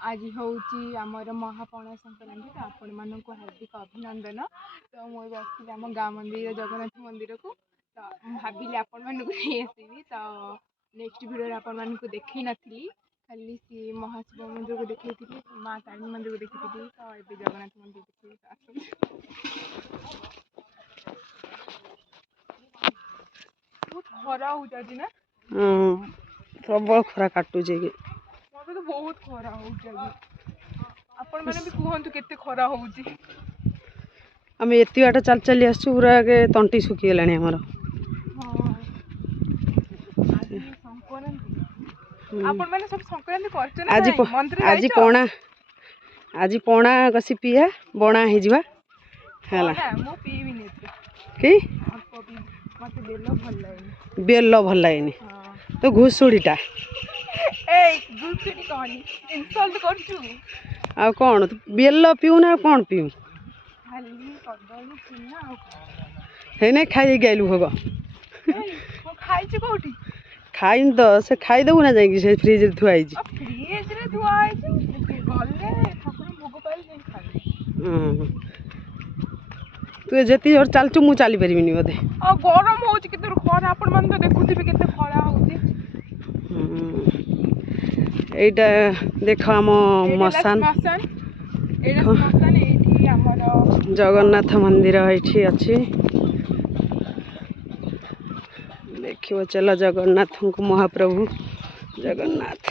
आज हूँ आमर महापणा संक्रांति तो आपण मानक हार्दिक अभिनंदन। तो मुझे आसती आम गाँ मंदिर जगन्नाथ मंदिर को तो भाविली आपण मानक नहीं आसबि तो नेक्स्ट वीडियो आपण मानक देखी नी खाली सी महाशिव मंदिर को देखी माँ तारिणी मंदिर को देखी तो ये जगन्नाथ मंदिर देखी बहुत खरा हो जाती ना प्रबल खरा काटुचे कि मत तो बहुत खरा हो आपण मैंने भी कहतु केते खरा होउची आम एति बाट चल चली आसु पूरा के तंटी सुखीगलानी आमर। आपण मैंने सब संक्रांति करछ ना आज मंदिर आज पणा आज पणा कसी पिया बणा हे जिवा हैला मो पीबी ने कि अल्प पी मते बेलो भल लागेनी बेल भल लागेनी तो घुसुड़ीटा ए घुसुड़ी कहनी इंसल्ट करछु आ कौन बेल पीऊ ना कौन पीऊ खाली कदली चिन्ना है नहीं खाई गलु भोग मो खाइछु कोठी खाइन तो से खाई देबू ना जाई से फ्रिज रे थुआई छी फ्रिज रे थुआई छी गले ठाकुर भोग पाइल नहीं खाली तू जेती और चलचु मु चली परिबिनी बोधे आ गरम होउची केते खरा आपण मन तो देखुथिबे केते खरा होउची एटा देख आम मसान जगन्नाथ मंदिर ये अच्छी देखियो चल जगन्नाथ को महाप्रभु जगन्नाथ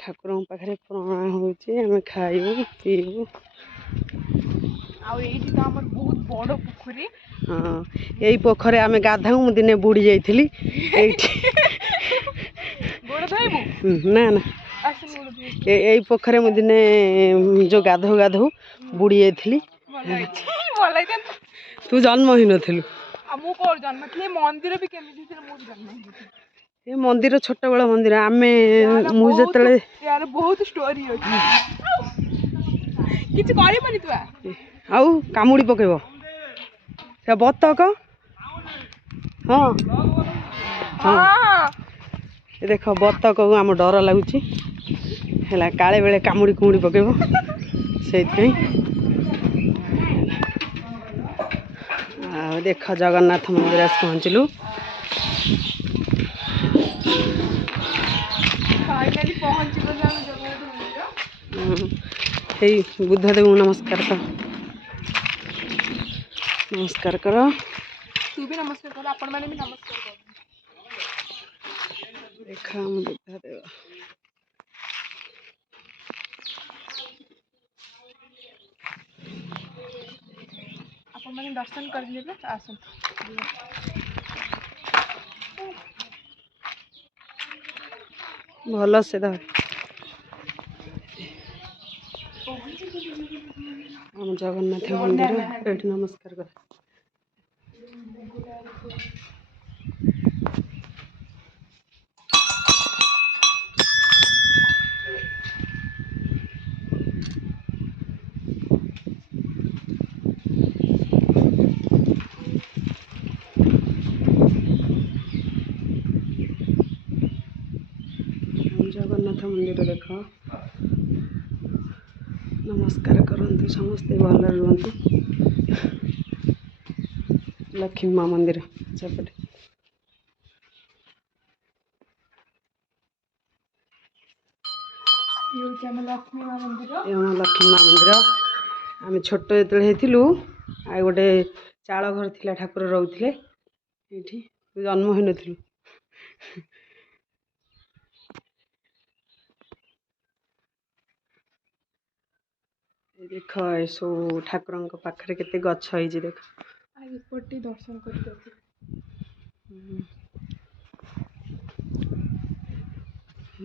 ठाकुर पाखे प्रणाम होम खाइबू पीबू बहुत बड़ पोखरी हाँ यही पोखरे आम गाधाऊ दिने बुड़ी जाइली ना ना यही पोखरे मु दिने जो गाधो गाधो बुड़ी जाइली तू जन्म ही नथिलु मंदिर भी ये मंदिर छोट बड़ मंदिर आमे मु जतले यार बहुत स्टोरी अछि किछ करिबनी तू आउ कामुड़ी पकेबो से बतक हाँ हाँ ये देख बतक को आम डर लगुच है काले बेले कामुड़ी कुमुड़ी पकेबो से देख जगन्नाथ मंदिर आस पहुँचलु बुद्धदेव नमस्कार कर नमस्कार कर तू भी नमस्कार कर आपण माने भी नमस्कार कर देखा बुद्धदेव आपण माने दर्शन कर लेबे आसन भल से धर हम जगन्नाथ मंदिर ये नमस्कार कर जगन्नाथ मंदिर देख नमस्कार करंतु समस्ते भल रुहतु लक्ष्मी माँ मंदिर सेपटे लक्ष्मी माँ मंदिर आम छोट जो आ गोटे चाल घर थिला ठाकुर रोते ये जन्म हो नथिलु देख सब ठाकुर पाखे केते गछ होइछि देख आज दर्शन कर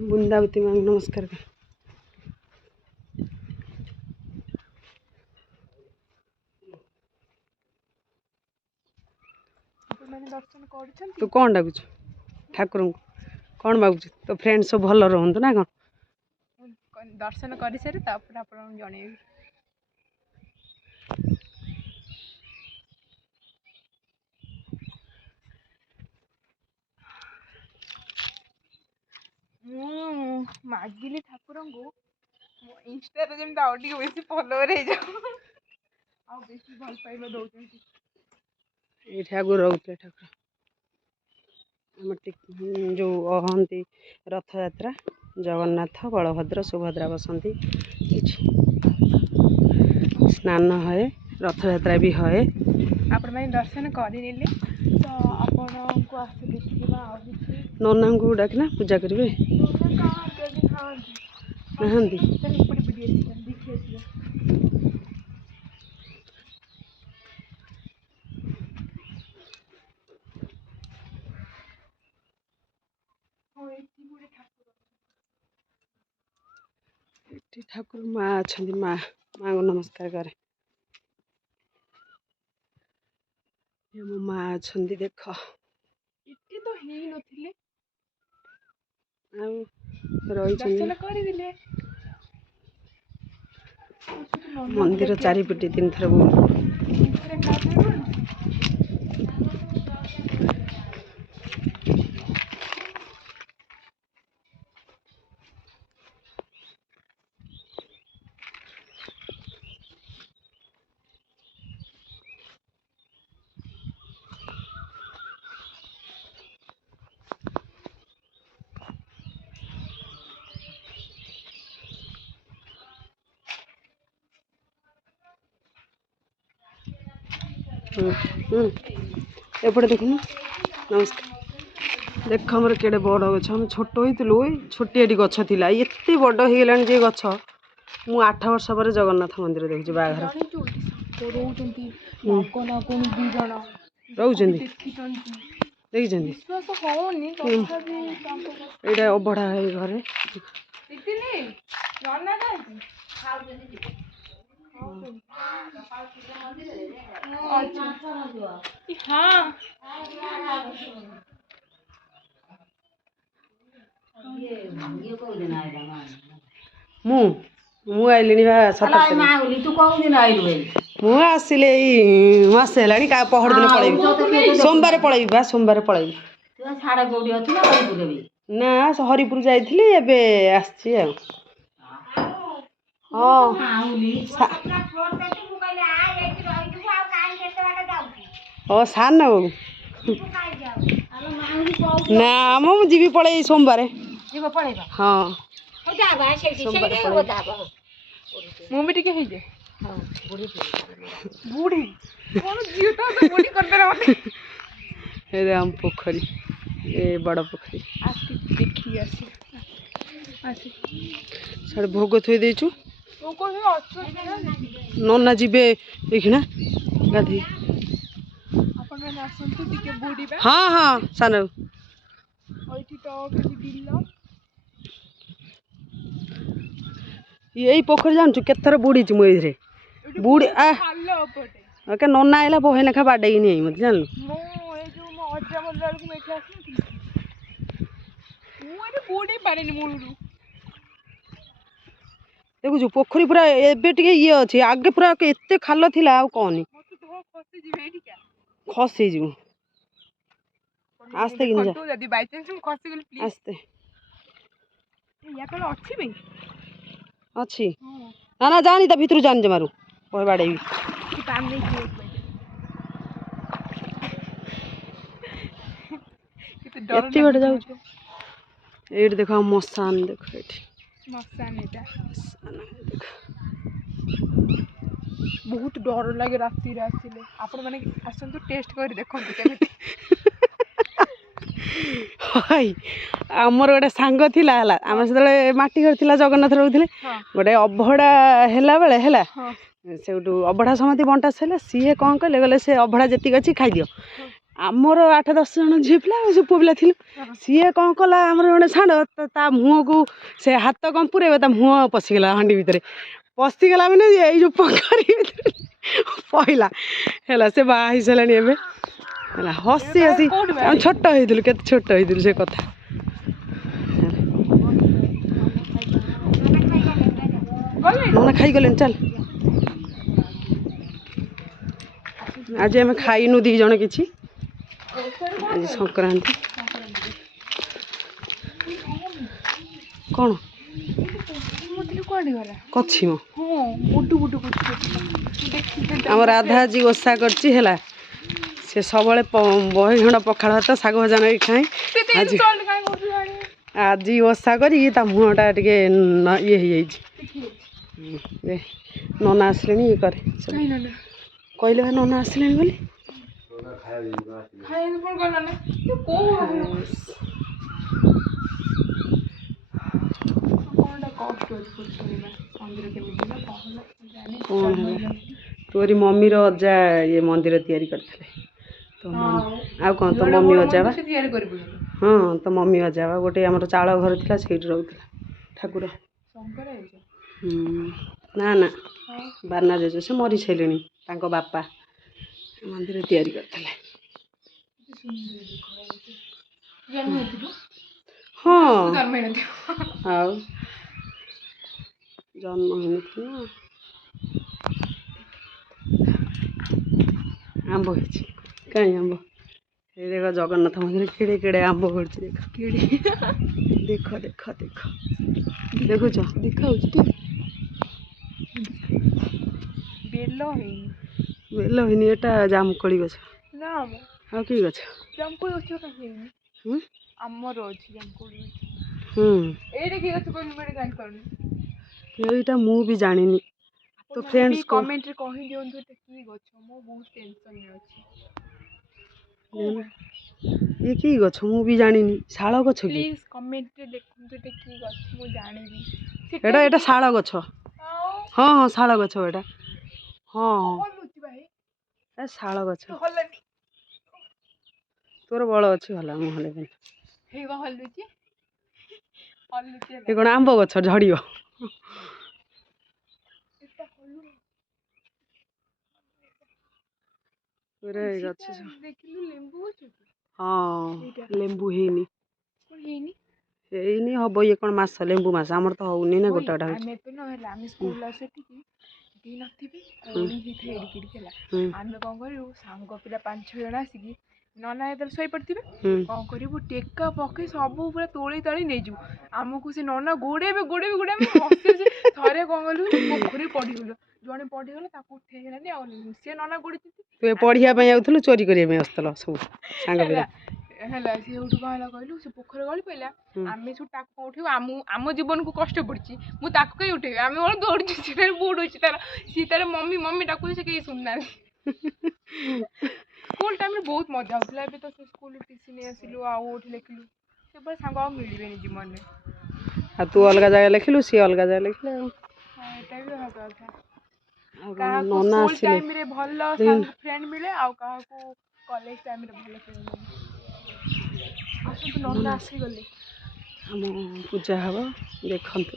बुंदावती माँ नमस्कार कर दर्शन कर तू कौन डाकुच ठाकुर को कौन मागुच तो फ्रेंड सब भल रहतु ना कौन दर्शन कर सारी जन ମୁଁ ମାଗିଲି ଠାକୁରଙ୍କୁ ମୋ ଇନଷ୍ଟାରେ ଯେମିତି ଆଉ ଟିକେ ବେଶୀ ଫଲୋଅର ହେଇଯାଉ ଆଉ ବେଶୀ ଭଲ ପାଇବା ଦଉଛନ୍ତି। ଏଇଠି ଆଗରୁ ରହୁଥିଲେ ଠାକୁର। ଆମ ଯେଉଁ ଅହନ୍ତି ରଥଯାତ୍ରା ଜଗନ୍ନାଥ ବଳଭଦ୍ର ସୁଭଦ୍ରା ବସନ୍ତି ଏଠି। ସ୍ନାନ ହଏ, ରଥଯାତ୍ରା ବି ହଏ। ଆପଣମାନେ ଦର୍ଶନ କରିନେଲେ ତ ଆପଣଙ୍କୁ ଆସି ଦେଖିବା ଆଉ କିଛି। ନନାଙ୍କୁ ଡାକିନା ପୂଜା କରିବେ। ନାହାନ୍ତି। ଏଠି ଠାକୁର ମା ଅଛନ୍ତି। ମାଙ୍କୁ ନମସ୍କାର କରେ। ମୋ ମା ଅଛନ୍ତି ଦେଖ। ଏଠି ତ ହେଇନଥିଲେ ଆଉ ରହିଛନ୍ତି। ମନ୍ଦିର ଚାରିପଟେ 3 ଥର ବୁଲୁ। एपटे देखुन नमस्कार। देख मोर केड़े बड़ गछ हम छोट होइतलु छोटियाटी गछ थिला एते बड़ हो गलानी जे गछ मु 8 वर्ष पर जगन्नाथ मंदिर देखि बाघर देखिए अबढ़ा है घरे आइलिनी आसिले मसे है पहर दिन पलैबी सोमवार पलैबी बा सोमवार पलैबी ना हरिपुर जाइली एबे आसी सान ना मुझे पलैबी सोमवार हाँ मुझे बुढ़ी आम पोखरी ए बड़ पोखरी साढ़े भोग थई देचु नना जीवे देखना गाधी हाँ हाँ सान यही पोखरी जानचु केथर बुड़ी मुझे बुड़ी के नना आइला बहे लेखा बाडे नहीं मत जान देखु पोखरी पूरा एबे टिके ये अच्छे आगे पूरा एते खाल थिला आ कहनी खसी जीव आस्ते आस्ते अच्छी ना ना जानी ता भीतर जानी जमारू बहे बाड़ेबी एत्ती बड़े जाऊ एट देखो मसान देखो एठी बहुत डर लगे राति आसिले आपण माने आसंतु टेस्ट कर देखंतु हाय आमर गोटे सांग थिला हला आम से माटी घर थिला जगन्नाथ रहउथिले गोटे अभड़ा हेला बेले हेला सेउटू अभड़ा समति बंटा सैला सीए कौन कले गले से अभड़ा जति अछि खाइ दियो आमर 8-10 जन झी पिला से पुଅ पिला थिलु सीए कौन कला आमर गोटे छाड़ ता मुह को से हाथ कम पुरेबे ता मुह पसिगला हांडी भितरे पसिगला माने ए जो पोखरी पहिला हेला से बा हिस लानी एबे हेला हसी हसी हम छोट होइदिलु केते छोट होइदिलु से कथा नना खाई गले चल आज आम खाइनु 2 जन किछि आज संक्रांति କ'ଣ କୁଆଡ଼େ ଗଲା କଛିମ ହଁ ବୁଟୁ ବୁଟୁ ବୁଟୁ ଆମ ରାଧା ଆଜି ଓଷା କରିଛି ହେଲା ସେ ସବୁବେଳେ ବହେ ଖଣ୍ଡ ପଖାଳ ଭାତ ଶାଗ ଭଜା ନେଇକି ଖାଏ ଆଜି ଓଷା କରିକି ତା ମୁହଁଟା ଟିକେ ଇଏ ହେଇଯାଇଛି ନନା ଆସିଲେଣି ଇଏ କରେ କହିଲେ ବା ନନା ଆସିଲେଣି ବୋଲି କ'ଣ ହେଲା ତୋରି ମମିର ଅଜା ଇଏ ମନ୍ଦିର ତିଆରି କରିଥିଲେ ଆଉ କ'ଣ ତୋ ମମି ଅଜା ବା ହଁ ତୋ ମମି ଅଜା ବା ଗୋଟେ ଆମର ଚାଳ ଘର ଥିଲା ସେଇଠି ରହୁଥିଲା ଠାକୁର ନା ନା ବାନା ଜେଜ ସେ ମରିସାରିଲେଣି ତାଙ୍କ ବାପା ମନ୍ଦିର ତିଆରି କରିଥିଲେ ହଁ ଆଉ ଜନ୍ମ ହେଇନଥିଲା ଆମ୍ବ ହେଇଛି କାହିଁ ଆମ୍ବ এই ଦେଖ ଜଗନ୍ନାଥ ମନ୍ଦିର କେଡ଼େ କେଡ଼େ ଆମ୍ବ ପଡ଼ିଛି ଦେଖ କେଡ଼େ ଦେଖ ଦେଖ ଦେଖ ଦେଖୁଛ ଦେଖାଉଛି ବେଲ ହେଇନି ବେଲ ହେଇନି ଏଟା ଜାମୁକୋଳି ଗଛ ନା ଆଉ କି ଗଛ ଜାମୁକୋଳି ଗଛ କାହିଁ ହେଇନି ଆମର ଅଛି ଜାମୁକୋଳି ଗଛ ଏଇଟା କି ଗଛ କହିଲି ମୁଁ ଏଇଟା ଜାଣିପାରୁନି ଏଇଟା ମୁଁ ବି ଜାଣିନି ତ ଫ୍ରେଣ୍ଡସ୍ କମେଣ୍ଟରେ କହିଦିଅନ୍ତୁ ଏଇଟା କି ଗଛ ମୁଁ ବହୁତ ଟେନସନରେ ଅଛି ଇଏ କି ଗଛ ମୁଁ ବି ଜାଣିନି ଶାଳ ଗଛ କି ପ୍ଲିଜ୍ କମେଣ୍ଟରେ ଲେଖନ୍ତୁ ଏଇଟା କି ଗଛ ମୁଁ ଜାଣିବି ଏଇଟା ଶାଳ ଗଛ ହଁ ହଁ ଶାଳ ଗଛ ଏଇଟା ହଁ ଏ ଶାଳ ଗଛ ତୋର ବଳ ଅଛି ଭଲ ମୁଁ ହଲେଇବି ଏ କ'ଣ ଆମ୍ବ ଗଛ ଝଡ଼ିବ ଗଛ ହଁ ଲେମ୍ବୁ ହେଇନି ହେଇନି ହବ ଇଏ କ'ଣ ମାସ ଲେମ୍ବୁ ମାସ ଆମର ତ ହଉନି ନା ଗୋଟେ ଗୋଟେ ଆମେ ତ ନହେଲା ଆମେ ସ୍କୁଲ ଆସୁ ଏଠିକି କେହି ନଥିବେ କୋଳି ହେଇଥାଏ ଏଡ଼ିକି ଏଡ଼ିକି ହେଲା ଆମେ କ'ଣ କରିବୁ ସାଙ୍ଗ ପିଲା 5-6 ଜଣ ଆସିକି ନନା ଯେତେବେଳେ ଶୋଇପଡ଼ିଥିବେ କ'ଣ କରିବୁ ଟେକା ପକେଇ ସବୁ ପୁରା ତୋଳି ତାଳି ନେଇଯିବୁ ଆମକୁ ସେ ନନା ଗୋଡ଼େଇବେ ଆମେ ହସି ଥରେ କ'ଣ କଲୁ ପୋଖରୀରେ ପଡ଼ିଗଲୁ ଜଣେ ପଡ଼ିଗଲା ତାକୁ ଉଠେଇ ହେଲାନି ଆଉ ସେ ନନା ଗୋଡ଼େଇଛନ୍ତି ତୁ ପଢ଼ିବା ପାଇଁ ଯାଉଥିଲୁ ଚୋରି କରିବା ପାଇଁ ଆସୁଥିଲ ସବୁ ସାଙ୍ଗ ପିଲା ହେଲା ସେ ସେଇଠୁ କ'ଣ ହେଲା କହିଲୁ ସେ ପୋଖରୀ ଗଳି ପଇଲା ଆମେ ସବୁ ତାକୁ କ'ଣ ଉଠେଇବୁ ଆମ ଜୀବନକୁ କଷ୍ଟ ପଡ଼ିଛି ମୁଁ ତାକୁ କାହିଁ ଉଠେଇବି ଆମେ କ'ଣ ଦୌଡ଼ୁଛୁ ସେଠାରେ ବୁଡ଼ୁଛି ସିଏ ତାର ମମି ଡାକୁଛି ସେ କେହି ଶୁଣୁନାହାନ୍ତି ସ୍କୁଲ ଟାଇମ୍ରେ ବହୁତ ମଜା ହେଉଥିଲା ଏବେ ତ ସେ ସ୍କୁଲରୁ ଟିସି ନେଇ ଆସିଲୁ ଆଉ କୋଉଠି ଲେଖିଲୁ ସେଭଳି ସାଙ୍ଗ ଆଉ ମିଳିବେନି ଜୀବନରେ ଆଉ ତୁ ଅଲଗା ଜାଗା ଲେଖିଲୁ ସିଏ ଅଲଗା ଜାଗା ଲେଖିଲେ ଏଇଟା ବି ସତ କଥା ଆଉ କାହାକୁ ନନା ସ୍କୁଲ ଆସିଲେ ଟାଇମ୍ରେ ଭଲ ଫ୍ରେଣ୍ଡ ମିଳେ ଆଉ କାହାକୁ କଲେଜ ଟାଇମ୍ରେ ଭଲ ଫ୍ରେଣ୍ଡ ମିଳେ ଆସନ୍ତୁ ନନା ଆସିଗଲେ ଆମ ପୂଜା ହେବ ଦେଖନ୍ତୁ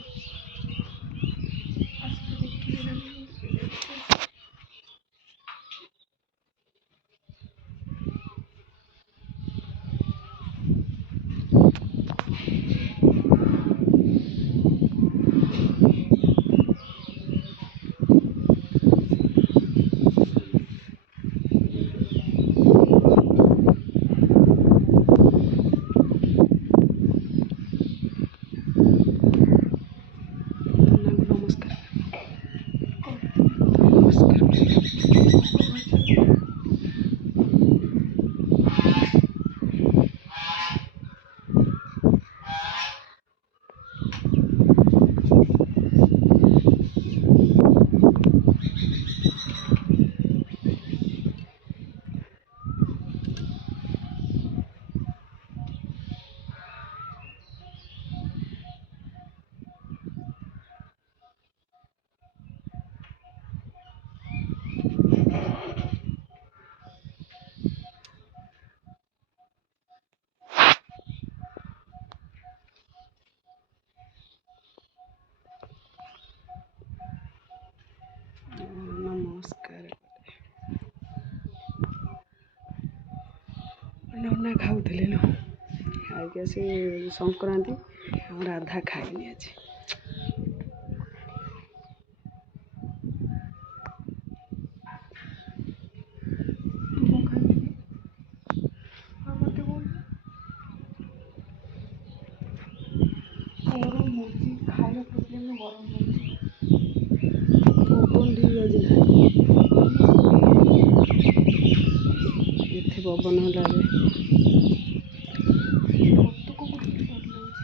ନମସ୍କାର ନନା ଖାଉଥିଲେ ଖାଇକି ଆସି ସଂକ୍ରାନ୍ତି ଆମ ରାଧା ଖାଇନି ଆଜି ଗରମ ହେଉଛି। ପବନ ଟିକେ ଆଜି ନାହିଁ, ଏତେ ପବନ ହେଲା ଏବେ। ହାତକୁ ଗୋଟେ ଡର ଲାଗୁଛି।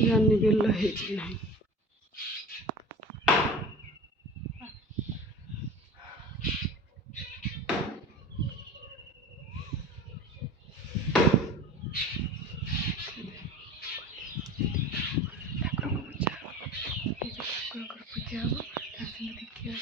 ଜାନି ବେଲ ହେଇଛି ନାହିଁ। ଠାକୁରଙ୍କର ପୂଜା ହବ, ତା ସାଙ୍ଗେ ଦେଖିବା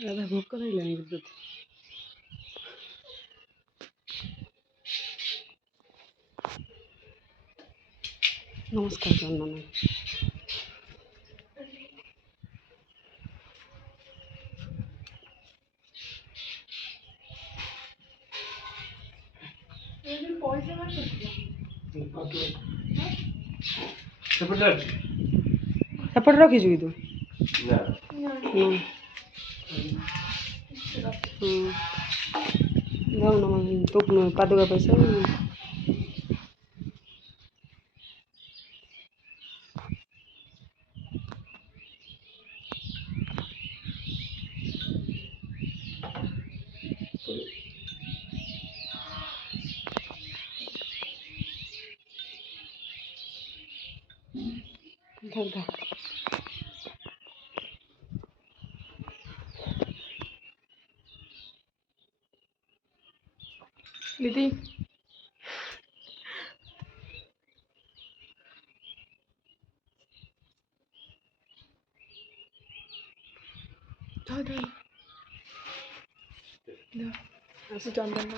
ଦାଦା ଭୋକ ଲାଗିଲାଣି କିନ୍ତୁ। ନମସ୍କାର ଜନ୍ମ। ପଇସା ମାନେ ସେପଟେ ରଖିଛୁ କି ତୁ? ଯାଉନ ତୁ ପାଦୁକା ପଇସା ଧର। दीदी चंदन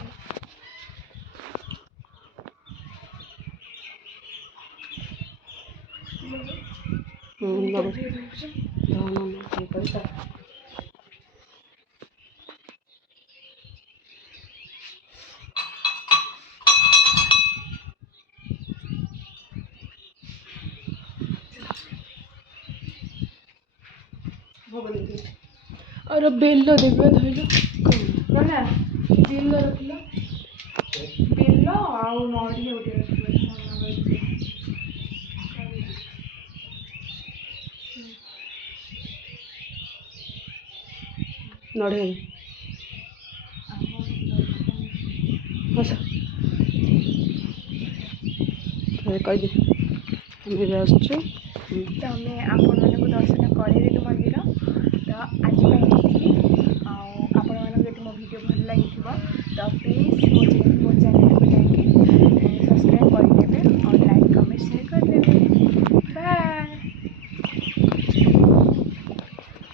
और बेल देवे धरल ना बेल रखल बेल आउ नड़िया गोटे नड़िया ବସ କହିଦେ ଆମେ ଏବେ ଆସୁଛୁ। ତ ଆମେ ଆପଣମାନଙ୍କୁ ଦର୍ଶନ କରେଇଦେଲୁ ମନ୍ଦିର। ତ ଆଜି ପାଇଁ ଏତିକି।